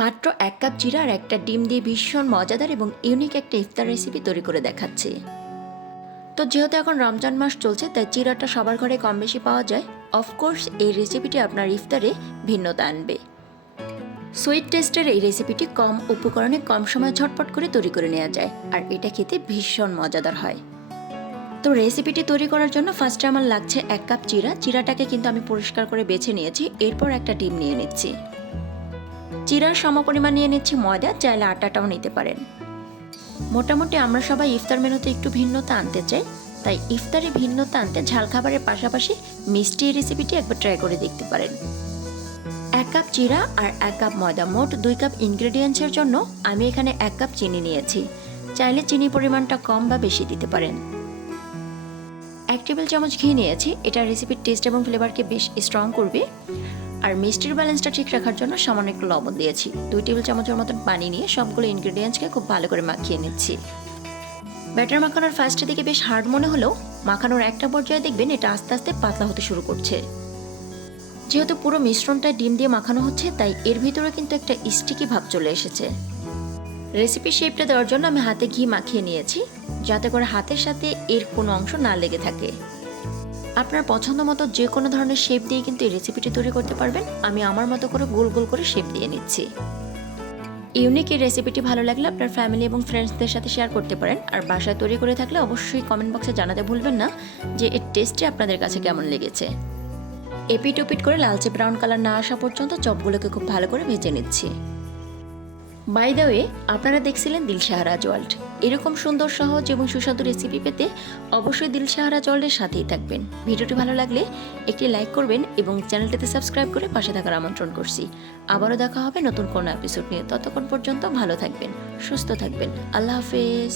মাত্র এক কাপ জিরা আর একটা ডিম দিয়ে ভীষণ মজাদার এবং ইউনিক একটা ইফতার রেসিপি তৈরি করে দেখাচ্ছি। তো যেহেতু এখন রমজান মাস চলছে, তাই চিরাটা সবার ঘরে কম বেশি পাওয়া যায়। অফকোর্স এই রেসিপিটি আপনার ইফতারে ভিন্নতা আনবে। সুইট টেস্টের এই রেসিপিটি কম উপকরণে কম সময় ঝটপট করে তৈরি করে নেওয়া যায়, আর এটা খেতে ভীষণ মজাদার হয়। তো রেসিপিটি তৈরি করার জন্য ফার্স্টে আমার লাগছে এক কাপ চিরা চিরাটাকে কিন্তু আমি পরিষ্কার করে বেছে নিয়েছি, এরপর একটা ডিম নিয়ে নিচ্ছি। চিরার সমপরিমাণ নিয়ে নিচ্ছি ময়দা, চাইলে আটাটাও নিতে পারেন। মোটামুটি আমরা সবাই ইফতার মেনুতে একটু ভিন্নতা আনতে চাই, তাই ইফতারে ভিন্নতা আনতে ঝাল খাবারের পাশাপাশি মিষ্টি রেসিপিটি একবার ট্রাই করে দেখতে পারেন। এক কাপ চিরা আর এক কাপ ময়দা, মোট দুই কাপ ইনগ্রেডিয়েন্টসের জন্য আমি এখানে এক কাপ চিনি নিয়েছি। চাইলে চিনি পরিমাণটা কম বা বেশি দিতে পারেন। এক টেবিল চামচ ঘি নিয়েছি, এটা রেসিপির টেস্ট এবং ফ্লেভারকে বেশ স্ট্রং করবে। আর মিষ্টির ব্যালেন্সটা ঠিক রাখার জন্য সামান্য একটু লবণ দিয়েছি। দুই টেবিল চামচের মতন পানি নিয়ে সবগুলো ইনগ্রেডিয়েন্টসকে খুব ভালো করে মাখিয়ে নিচ্ছি। ব্যাটার মাখানোর ফার্স্টের দিকে বেশ হার্ড মনে হলেও মাখানোর একটা পর্যায়ে দেখবেন এটা আস্তে আস্তে পাতলা হতে শুরু করছে। যেহেতু পুরো মিশ্রণটা ডিম দিয়ে মাখানো হচ্ছে, তাই এর ভিতরে কিন্তু একটা স্টিকি ভাব চলে এসেছে। রেসিপি শেপটা দেওয়ার জন্য আমি হাতে ঘি মাখিয়ে নিয়েছি, যাতে করে হাতের সাথে এর কোনো অংশ না লেগে থাকে। আপনার পছন্দ মতো যে কোনো ধরনের শেপ দিয়ে কিন্তু এই রেসিপিটি তৈরি করতে পারবেন। আমি আমার মতো করে গোল গোল করে শেপ দিয়ে নিচ্ছি। ইউনিক এই রেসিপিটি ভালো লাগলে আপনার ফ্যামিলি এবং ফ্রেন্ডসদের সাথে শেয়ার করতে পারেন। আর বাসায় তৈরি করে থাকলে অবশ্যই কমেন্ট বক্সে জানাতে ভুলবেন না যে এর টেস্টটি আপনাদের কাছে কেমন লেগেছে। এপিট ওপিট করে লালচে ব্রাউন কালার না আসা পর্যন্ত চপগুলোকে খুব ভালো করে ভেজে নিচ্ছি। বাই দ্য ওয়ে আপনারা দেখছিলেন দিলশাহারাজ ওয়ার্ল্ড এরকম সুন্দর, সহজ এবং সুস্বাদু রেসিপি পেতে অবশ্যই দিলশাহারাজ ওয়ার্ল্ডের সাথেই থাকবেন। ভিডিওটি ভালো লাগলে একটি লাইক করবেন এবং চ্যানেলটিতে সাবস্ক্রাইব করে পাশে থাকার আমন্ত্রণ করছি। আবারও দেখা হবে নতুন কোনো এপিসোড নিয়ে। ততক্ষণ পর্যন্ত ভালো থাকবেন, সুস্থ থাকবেন। আল্লাহ হাফেজ।